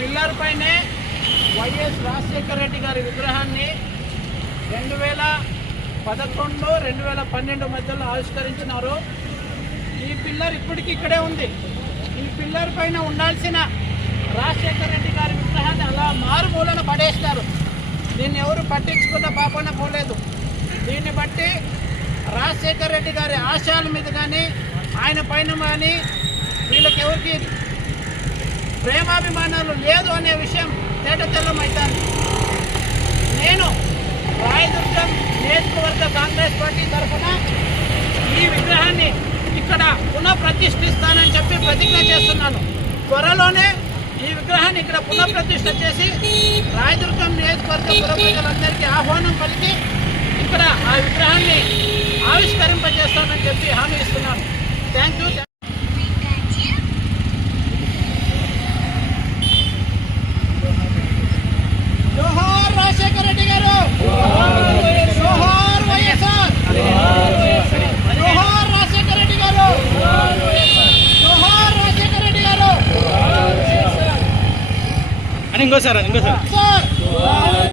Pillar పైనే YS Rajasekhara Reddy గారి విగ్రహాన్ని రెండు వేల పదకొండు రెండు వేల పన్నెండు మధ్యలో ఆవిష్కరించినారు. ఈ పిల్లర్ ఇప్పటికి ఇక్కడే ఉంది. ఈ పిల్లర్ పైన ఉండాల్సిన రాజశేఖర రెడ్డి గారి విగ్రహాన్ని అలా మారుమూలన పడేస్తారు. దీన్ని ఎవరు పట్టించుకున్న పాపన పోలేదు. దీన్ని బట్టి రాజశేఖర రెడ్డి గారి ఆశయాల మీద కానీ ఆయన పైన కానీ వీళ్ళకి ఎవరికి ప్రేమాభిమానాలు లేదు అనే విషయం తేటతెల్లమవుతాను నేను రాయదుర్గం నియోజకవర్గ కాంగ్రెస్ పార్టీ తరఫున ఈ విగ్రహాన్ని ఇక్కడ పునఃప్రతిష్ఠిస్తానని చెప్పి ప్రతిజ్ఞ చేస్తున్నాను. త్వరలోనే ఈ విగ్రహాన్ని ఇక్కడ పునఃప్రతిష్ఠ చేసి రాయదుర్గం నియోజకవర్గ పుర ప్రజలందరికీ ఆహ్వానం పలికి ఇక్కడ ఆ విగ్రహాన్ని ఆవిష్కరింపజేస్తానని చెప్పి హామీ ఇస్తున్నాను. థ్యాంక్ యూ అని ఇంకోసారి ఇంకోసారి.